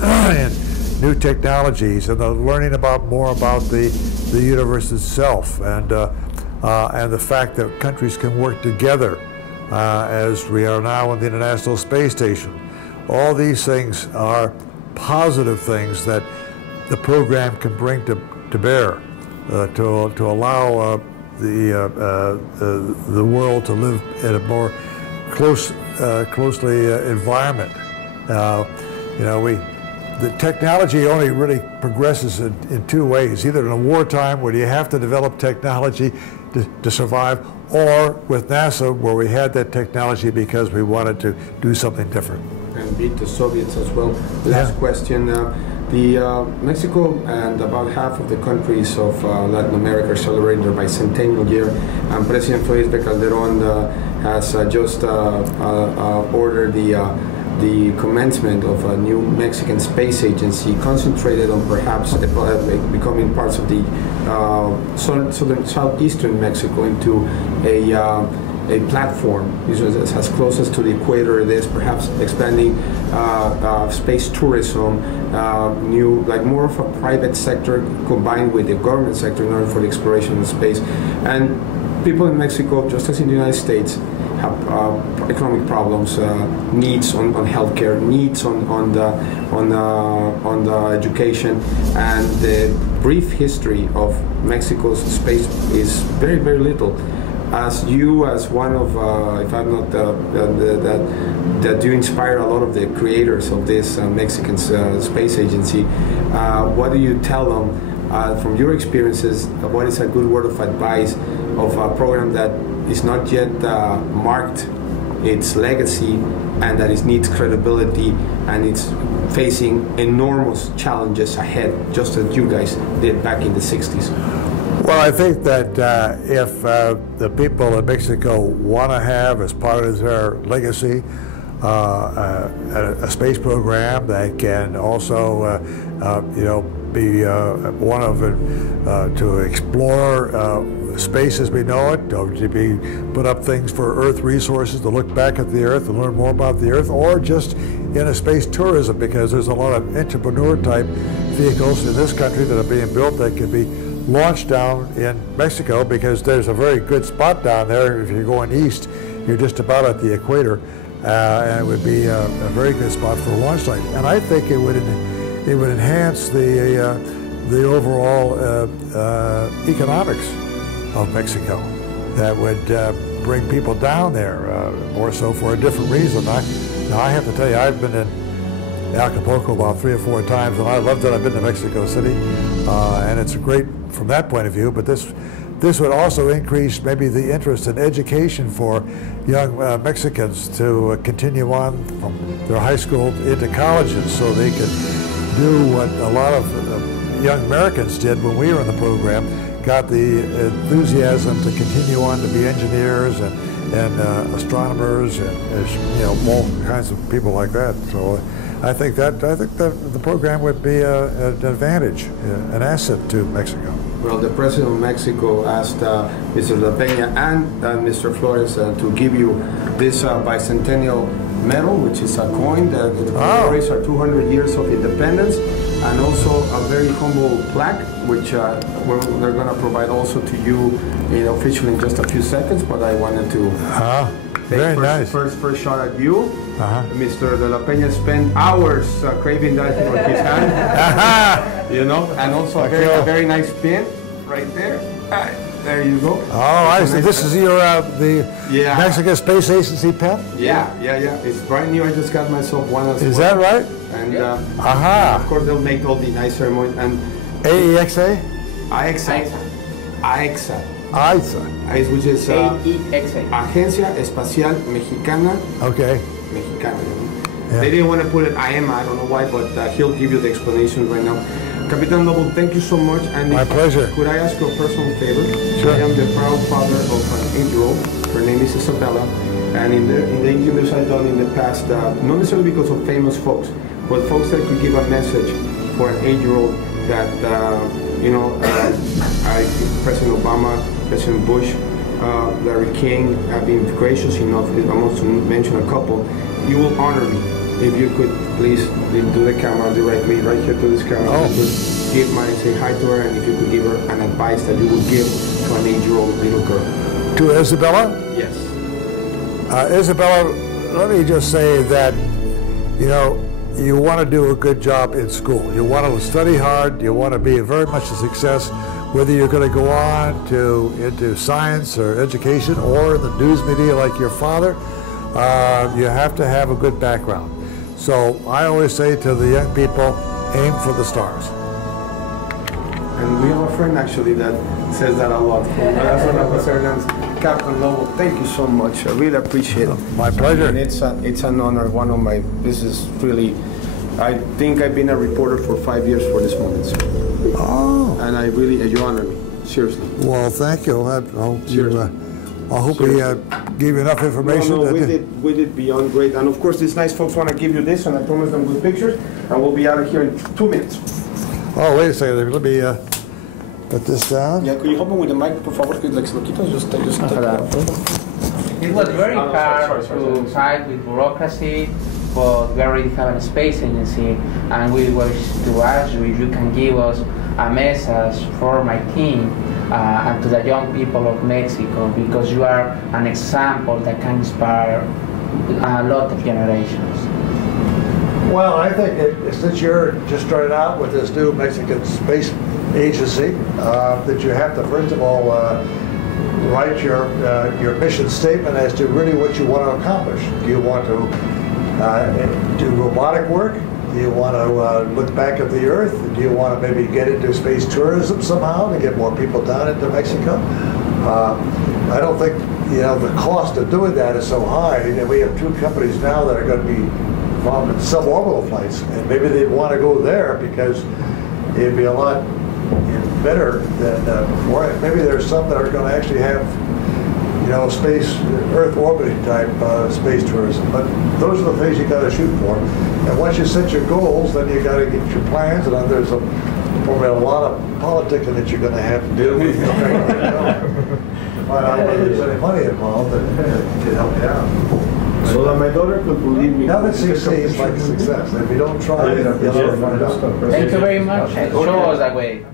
and new technologies, and the learning more about the universe itself, and the fact that countries can work together as we are now in the International Space Station. All these things are positive things that the program can bring to bear to allow the world to live in a more closely environment. The technology only really progresses in two ways, either in a wartime where you have to develop technology to survive, or with NASA where we had that technology because we wanted to do something different. And beat the Soviets as well. Last question. Mexico and about half of the countries of Latin America are celebrating their bicentennial year, and President Felipe Calderón has just ordered the commencement of a new Mexican space agency concentrated on perhaps becoming parts of the southeastern Mexico into a platform as closest to the equator it is, perhaps expanding space tourism, more of a private sector combined with the government sector in order for the exploration of space. And people in Mexico, just as in the United States, have economic problems, needs on healthcare, needs on the education, and the brief history of Mexico's space is very, very little. As you, as one of, if I'm not, that you inspire a lot of the creators of this Mexican space agency, what do you tell them from your experiences? What is a good word of advice of a program that is not yet marked its legacy, and that it needs credibility, and it's facing enormous challenges ahead, just as you guys did back in the 60s? Well, I think that if the people in Mexico want to have, as part of their legacy, a space program that can also, be one of to explore space as we know it, to put up things for Earth resources, to look back at the Earth and learn more about the Earth, or just in a space tourism, because there's a lot of entrepreneur-type vehicles in this country that are being built that could be launched down in Mexico, because there's a very good spot down there. If you're going east, you're just about at the equator, and it would be a very good spot for a launch site. And I think it would enhance the overall economics of Mexico. That would bring people down there, more so for a different reason. Now I have to tell you, I've been in Acapulco about 3 or 4 times, and I love that I've been to Mexico City, and it's great from that point of view. But this would also increase maybe the interest in education for young Mexicans to continue on from their high school into colleges, so they could do what a lot of young Americans did when we were in the program, got the enthusiasm to continue on to be engineers and astronomers and all kinds of people like that. So I think that the program would be an advantage, an asset to Mexico. Well, the President of Mexico asked Mr. La Peña and Mr. Flores to give you this bicentennial medal, which is a coin that commemorates our 200 years of independence, and also a very humble plaque, which they're going to provide also to you, officially in just a few seconds. But I wanted to very nice. First shot at you. Mr. De La Peña spent hours craving that with his hand, and also a very nice pin right there. There you go. Oh, I see. This is your the Mexican Space Agency pen? Yeah. It's brand new. I just got myself one as well. Is that right? And of course, they'll make all the nice ceremonies. And AEXA? AEXA. Which is Agencia Espacial Mexicana. Okay. Mexicana. Yeah. They didn't want to put it IMA, I don't know why, but he'll give you the explanation right now. Capitan Lovell, thank you so much. And my pleasure. Could I ask you a personal favor? Sure. I am the proud father of an 8-year-old. Her name is Isabella. And in the interviews I've done in the past, not necessarily because of famous folks, but folks that could give a message for an 8-year-old that, President Obama, President Bush, Larry King have been gracious enough, almost to mention a couple. You will honor me if you could please do the camera directly right here to this camera. Oh. Give say hi to her, and if you could give her an advice that you would give to an 8-year-old little girl. To Isabella? Yes. Isabella, let me just say that, you know, you want to do a good job in school. You want to study hard. You want to be very much a success, whether you're going to go on into science or education or the news media like your father. You have to have a good background. So I always say to the young people, aim for the stars. And we have a friend actually that says that a lot. Captain Lovell, thank you so much. I really appreciate it. My pleasure. And it's an honor. This is really, I think I've been a reporter for 5 years for this moment, sir. Oh. And you honor me, seriously. Well, thank you. I hope we gave you enough information. No, we did beyond great. And of course, these nice folks want to give you this, and I promise them good pictures, and we'll be out of here in 2 minutes. Oh, wait a second. Let me put this down. Yeah, could you help me with the mic, por favor? Like, just take it. It was very hard to fight with bureaucracy, but we already have a space agency, and we wish to ask you if you can give us a message for my team and to the young people of Mexico, because you are an example that can inspire a lot of generations. Well, I think since you're just starting out with this new Mexican space agency, that you have to first of all write your mission statement as to really what you want to accomplish. Do you want to do robotic work? Do you want to look back at the Earth? Do you want to maybe get into space tourism somehow to get more people down into Mexico? I don't think the cost of doing that is so high. We have 2 companies now that are going to be involved in suborbital flights, and maybe they'd want to go there because it'd be a lot better than maybe there's some that are going to actually have space, Earth orbiting type space tourism. But those are the things you got to shoot for. And once you set your goals, then you got to get your plans. And then there's probably a lot of politicking that you're going to have to do to find out whether there's any money involved that can help you out. So that my daughter could believe me. Nothing succeeds like success. If you don't try, you'll never find out. Thank you very much. Show us the way.